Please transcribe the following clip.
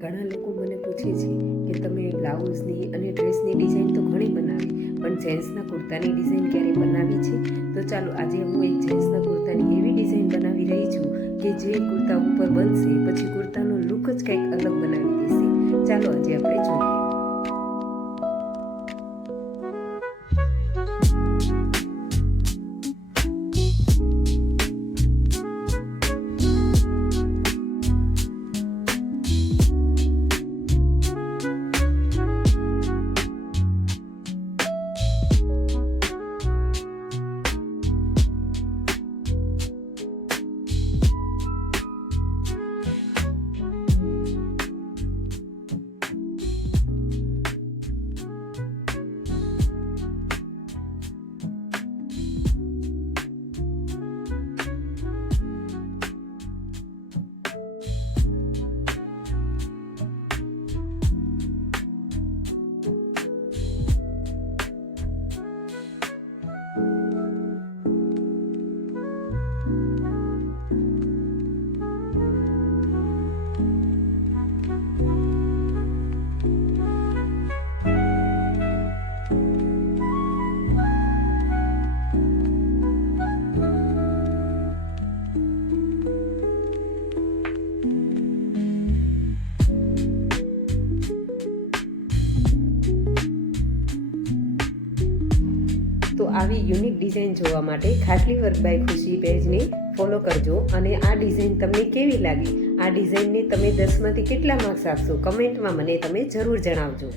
ઘણા લોકો મને પૂછે છે કે તમે બ્લાઉઝની અને ડ્રેસની ડિઝાઇન તો ઘણી બનાવી, પણ જેન્ટ્સના કુર્તાની ડિઝાઇન ક્યારે બનાવી છે? તો ચાલો આજે હું એક જેન્ટ્સના કુર્તાની એવી ડિઝાઇન બનાવી રહી છું કે જે કુર્તા ઉપર બનશે પછી કુર્તાનો લુક જ કંઈક અલગ બનાવી દેશે. ચાલો આજે આપણે જોઈએ. તો આવી યુનિક ડિઝાઇન જોવા માટે ખાટલી વર્ક બાય ખુશી પેજને ફોલો કરજો. અને આ ડિઝાઇન તમને કેવી લાગી? આ ડિઝાઇનને તમે 10માંથી કેટલા માર્ક્સ આપશો? કમેન્ટમાં મને તમે જરૂર જણાવજો.